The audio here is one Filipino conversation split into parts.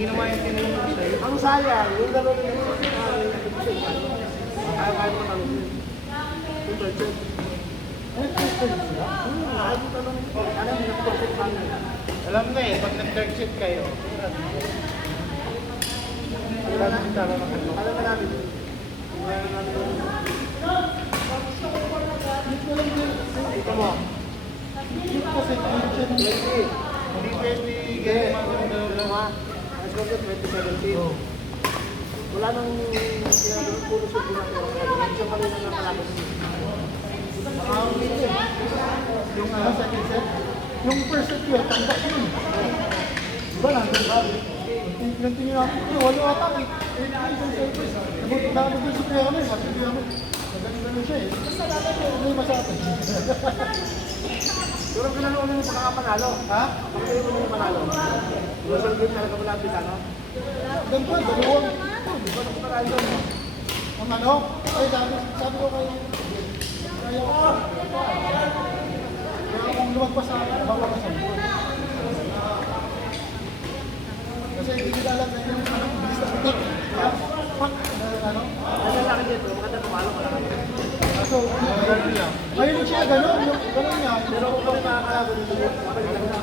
Ginawa yung tinulong sa'yo. Ang sayang, yung dalawa na yun. Kaya mo tanong. Alam na eh, pag nag-third shift kayo. Alam na namin. Ito mo. Ito mo sa Hindi pwede ganyan mga dalawa. As compared 2017. Wala nang sinabi ng puno sa ginagawa. Medyo mali na nakalabas. Yung second set, yung first set yun, tambak yun. Diba nandun ba? Tingnan natin, wala ata eh. Isang service. Nabot sa kaya kami, matindi namin. Magaling siya eh. Basta natin eh, may masapin. Pero ginagawa mo yung pagkakapanalo. Ha? Pagkakapanalo mo yung panalo. Yung game talaga malapit ano? Ganito, dalawang. Di ba nakapanalo mo? Ang ano? Ay, sabi ko kayo. Kaya ko. Kaya kung lumagpas sa bawal ka sa buwan. Kasi hindi kita alam na yung bilis na ito. Kaya, fuck, ano? Kaya sa akin dito, maganda pumalo ka lang. So, ngayon siya gano'n, gano'n niya. Pero kung kami makakalaban dito, mabalik lang na.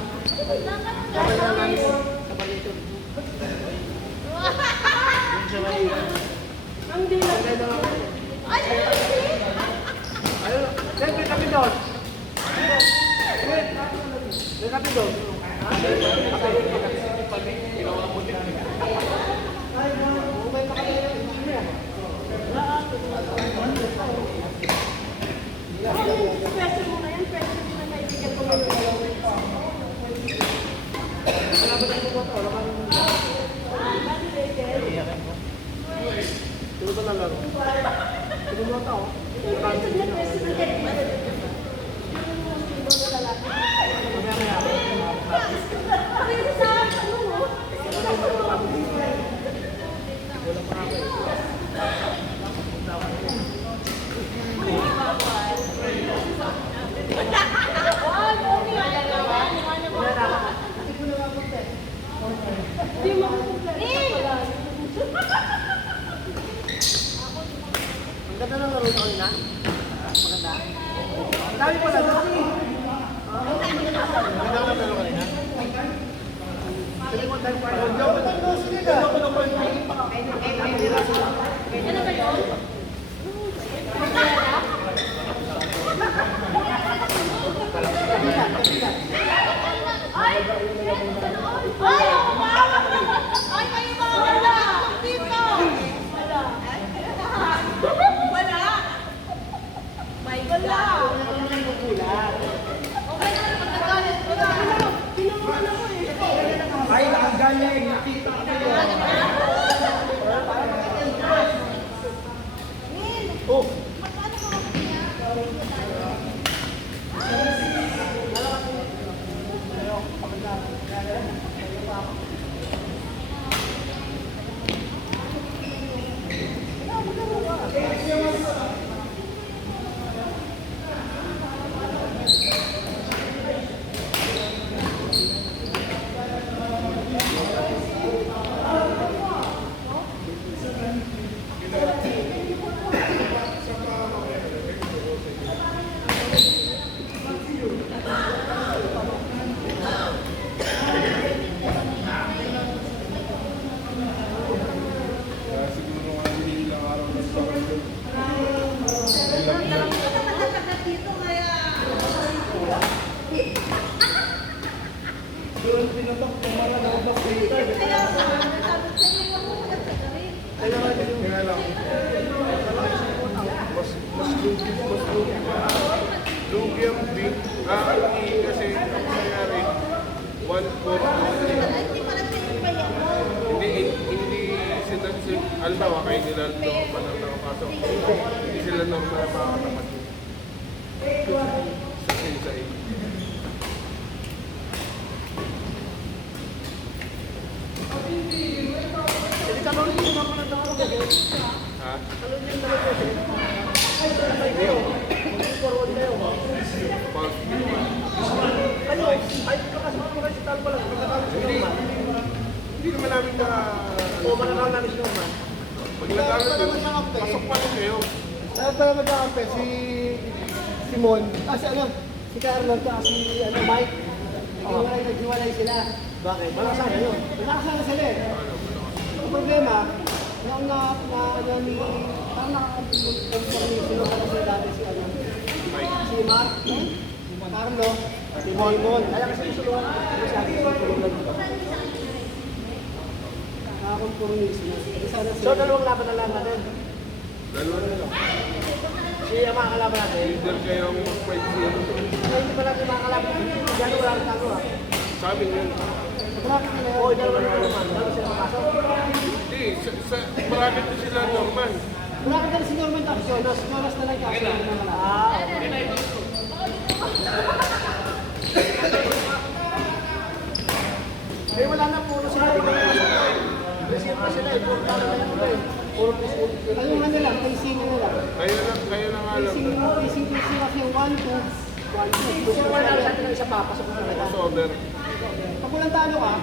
Mabalik lang namin sa balito. Yung siya may... Ang dila. Maganda lang ako. Ay, Ayun, Len, may kape doon. Len, may kape doon. pwede mo na yan. Pwede mo na kaibigan ko ngayon. Tulog ka lang laro. Tulog mo tao. Ang ganda ng laro ito kanina. Maganda. Ang dami pala doon. Maganda ka na kanina. Sabi mo tayo pa. Sige ka. Ano ba yun? Ay! Ay! Ay! May wala! Dito! Wala! Wala! May wala! Okay na naman, nagagalit ko na. Pinamuhan ako eh. Ay, nakagaling. Nakita ko kayo. Oh. Kaya lang, lugi ang big. Kasi ang nangyari, 1-4. Hindi sila, halimbawa kayo nila ito, manapasok. Hindi sila normal na makakatapat. Sa sa Hindi ka lang yung mga panatang ako. Ha? Talon yung talaga. Ay, sabay kayo. Mag-forward kayo. Pag, Ano? Ay, kakasama mo kayo si Tal pala. Pagkatapos si Norman. hindi naman namin na, O, mananaw namin si Norman. pag nag-aaral, pasok pa rin kayo. Saan pala magkakampi? Si Simon. Si ano? Si Carlon at si Mike. Naghiwalay sila. Bakit? Malakas na yun. Malakas na sila eh. Ang problema, yung ano ni... Parang nakaka-information na kasi dati si ano. Si Mark. Carlo. Timon. Kaya kasi sulungan ko sabi ko sulungan dito. Nakakompromise na. So, dalawang laban na lang natin. Dalawa na lang. Si ang mga kalaban natin. Leader kayo ang mag-fight siya. Hindi pa natin mga kalaban. Diyan wala rin tago ah. Sa amin yun. Oo, dalawa na naman. Dalawa sila makasok. Hindi, marami na sila Norman. Wala ka si Norman Tapos, Jonas na lang kasi. Ah, okay. Eh, wala na, puro sila. Reserve pa sila eh, puro talo na yun eh. Puro physical. Ayun ano lang, pacing ano lang. Kaya lang alam. Pacing kasi 1, 2, 1, 2. Gusto mo na sa atin isa pa, pasok mo na. Crossover. Pag walang talo ka,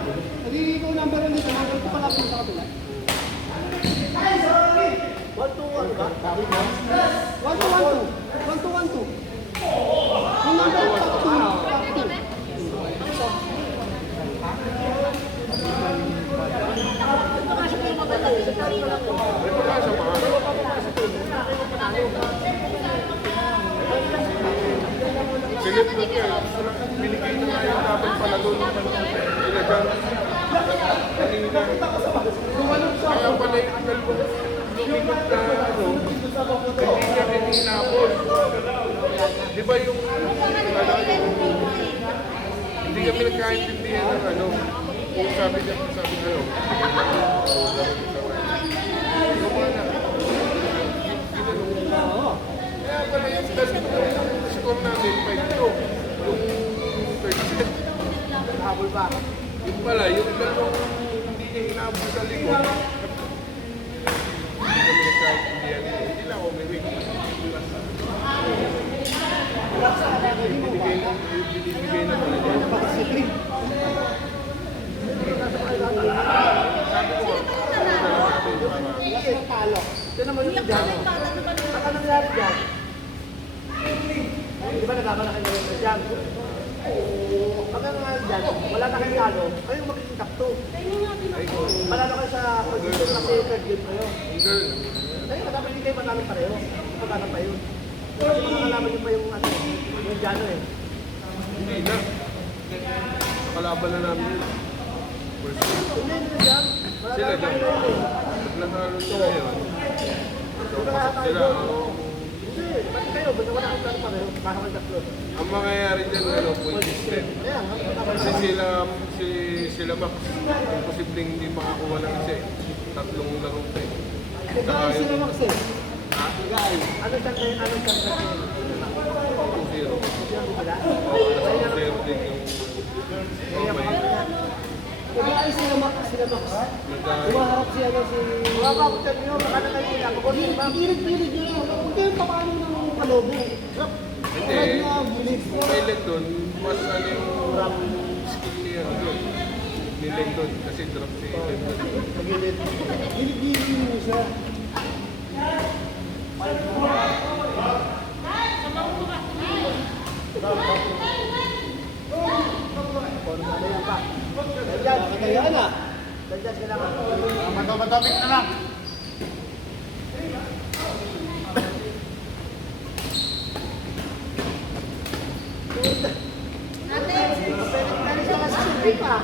hindi ikaw number 1 dito, number 2 pala sa kapila. 1, 2, 1 ba? 1, 2, 1, 2. 1, 2, 1, 2. Yung number 2, 2. May pag-asa pa nga. Silip na niya. Binigay na nga yung laban pala doon. Ilagang. Kanina. Kaya pala yung dalawang lumikot na ano. Hindi niya rin hinapon. Di ba yung hindi kami nagkaintindihan ng ano. Yung sabi niya, kaya pala yung score namin, 5-2. Yung third set. Habol pa. Yung pala, yung dalawang hindi niya hinabol sa likod. Hindi kami nagkaintindihan. Hindi na ako may week. Binibigay na pala niya. Sabi ko, Wala silang talo. Ito naman yung dyan. Saka nangyari dyan. Di ba nagkakaroon na kayo ng dyan? Pag nangyari dyan, wala na kayong talo, kayo magiging top 2. Manalo kayo sa position kasi third game kayo. girl, Kaya dapat hindi kayo manalo pareho. Pagkakang pa yun. Kasi makakalaban nyo pa yung ano, yung dyan eh. hindi na. Nakalaban na namin yun. First game. Hindi dyan. Sila dyan. Pag natalo sila yun. So, pasok sila. Hindi, ba't kayo? Ba't wala kang talo pareho? Makakang tatlo. Ang mangyayari dyan, ano, point system. Kaya, Kasi sila Max, posibleng hindi makakuha ng isa eh. Tatlong laro pa eh. nag-aay sila Max eh. Ha? Nag-aay. Ano dyan kayo? Ano dyan kayo? 2-0. Wala? 2-0 din yung mamay. Nag-aay sila Max. Umaharap siya na si... Makapakutan nyo, baka na kayo nila. Pilit-pilit nyo lang. Huwag kayong papaano ng kalobo. Hindi. Kay Lendon, mas ano yung skill niya doon. Ni Lendon, kasi drop si Lendon. Gilit-gilit nyo siya. Kaya na. Dagdag ka lang. Matapik na lang. Pwede siya kasi sumpi pa.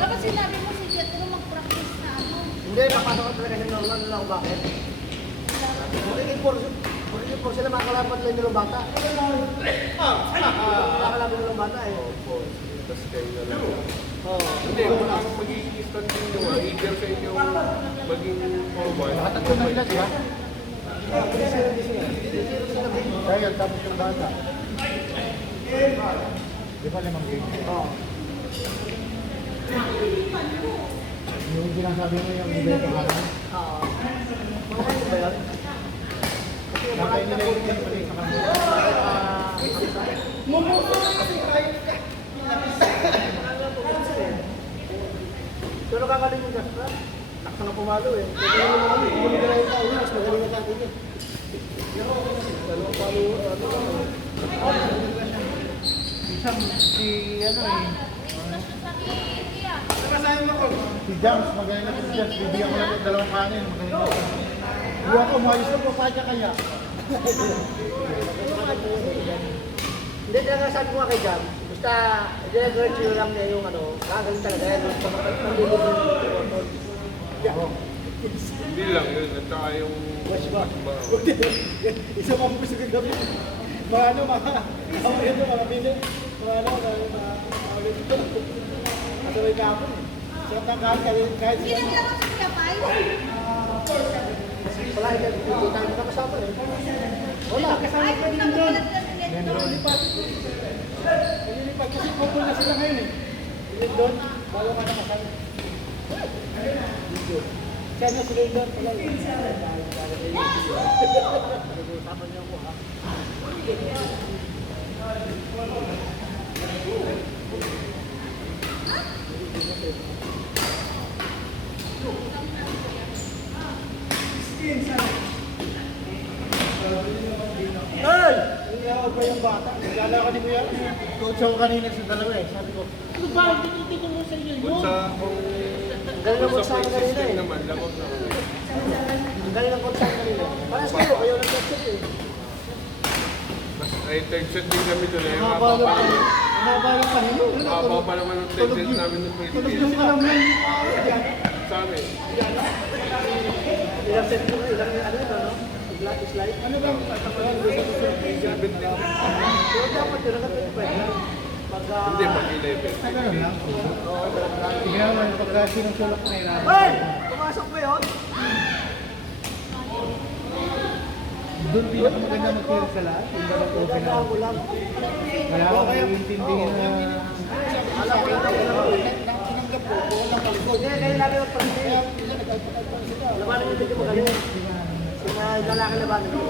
Dapat sinabi mo si Jet na mag-practice na ano. Hindi, papasok ka talaga ng normal na ako bakit? Magiging force sila makakalaban lang yung bata. Makakalaban yung bata eh. Opo. Tapos kayo na lang. Oo. Hindi, kung ang magiging instant din nyo, eager sa inyo maging forward. Nakatatlo na sila, di ba? Sila game. Kaya tapos yung bata. Di ba 5 game? Oo. Yung sinasabi mo yung event ko lang. Oo. Mga ba yun? nila yung pinapalay sa kanila. Mumuha kasi kahit ka. Pero kakaling yung gasta. Taksa na pumalo eh. Kaya naman kami, kung hindi na yung tao, mas magaling na natin yun. Dalawang palo, Isang si ano eh. Si Jams, magaling na si Jams. Bibigyan ko lang yung dalawang kanin. Magaling na. Buwan ko, maayos na po. Padya kaya. Hindi, talaga sabi ko nga kay Jam, basta, i-diretso nyo lang niya yung ano, kagaling talaga yan. Hindi lang yun, at saka yung Isa pa po sa kagabi. Mga ano, mga awal ito, mga bili. Mga ano, mga awal ito. At may kapon. Sarap ng kahit Sino sila. lang ang kapay? Wala, hindi tayo nakasama eh. Wala. Ay, kung nakukulat na nito. Nililipat kasi couple na sila ngayon eh. Ilig doon, bago ka nakasal. Kaya na sila doon pala eh. Nag-uusapan niyo ako ha. Hey! Hindi ako pa yung bata. Naglalakad mo yan. Coach ako kanina sa dalawa eh. Sabi ko, ano ba? Hindi mo sa inyo kung yun. sa kung Galing ang sa konsang point kanina system eh. naman, lamang na. Ang galing ang konsang kanina. Parang kayo, kayo nag-check eh. Mas ay tension din kami doon eh. Mahaba lang kami. Mahaba lang kami. Mahaba pa naman ang tension namin ng Tulog Philippines. yung alam lang yung dyan. Sa amin. Ilang set mo, ilang ano ito, no? Black slide. Ano bang tatapalan? Gusto ko sa page. Pero dapat yun, nakatulipad lang. Pagka... Hindi, pag-11. Ganun lang. Oo, dapat. Tignan naman pagka sinusulok na yun. Hey! Pumasok mo yun? Doon pinakamaganda mag-tira sa lahat. Yung dapat open na. Tandaan mo lang. Wala akong iintindihin na... Alam ko lang ako eh. Tinanggap ko, walang kalikod. Hindi, kayo namin ang pag-ibig. Labanan nyo din yung magaling. Sina lalaki labanan nyo.